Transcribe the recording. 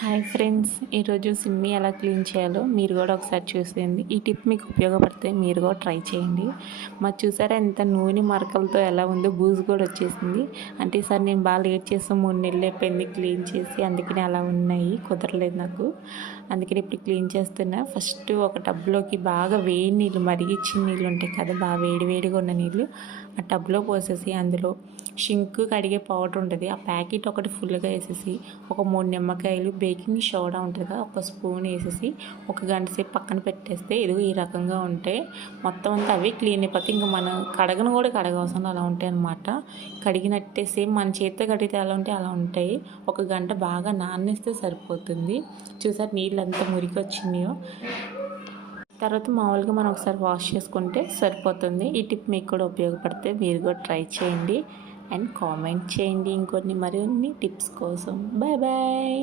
Hi friends, ఈరోజు సిమ్ని ఎలా clean చేయాలో మీరు కూడా ఒకసారి చూసేయండి. ఈ టిప్ మీకు ఉపయోగపడితే మీరు కూడా ట్రై చేయండి. మరి చూసారా ఎంత నూనె మరకలతో ఎలా ఉందో, బూజు కూడా వచ్చేసింది. అంటే ఈసారి నేను బాగా లేట్ చేస్తాను, 3 నెలలు అయిపోయింది క్లీన్ చేసి, అందుకని అలా ఉన్నాయి, కుదరలేదు నాకు. అందుకని ఇప్పుడు క్లీన్ చేస్తున్నా. ఫస్ట్ ఒక టబ్లోకి బాగా వేడి నీళ్ళు, మరిగిచ్చిన నీళ్ళు ఉంటాయి కదా, బాగా వేడివేడిగా ఉన్న నీళ్ళు ఆ టబ్లో పోసేసి అందులో షింక్ కడిగే పౌడర్ ఉంటుంది, ఆ ప్యాకెట్ ఒకటి ఫుల్గా వేసేసి ఒక 3 నిమ్మకాయలు, బేకింగ్ సోడా ఉంటుంది కదా, ఒక స్పూన్ వేసేసి ఒక గంట సేపు పక్కన పెట్టేస్తే ఇదిగో ఈ రకంగా ఉంటాయి. మొత్తం అంతా అవి క్లీన్ అయిపోతాయి. ఇంకా మనం కడగను కూడా కడగవసరం, అలా ఉంటాయి అన్నమాట. కడిగినట్టే సేమ్ మన చేతితో కడిగితే ఎలా ఉంటాయి అలా ఉంటాయి. ఒక గంట బాగా నానేస్తే సరిపోతుంది. చూసారు నీళ్ళు ఎంత మురికి వచ్చినాయో. తర్వాత మామూలుగా మనం ఒకసారి వాష్ చేసుకుంటే సరిపోతుంది. ఈ టిప్ మీకు కూడా ఉపయోగపడితే మీరు కూడా ట్రై చేయండి అండ్ కామెంట్ చేయండి ఇంకొన్ని మరిన్ని టిప్స్ కోసం. Bye bye.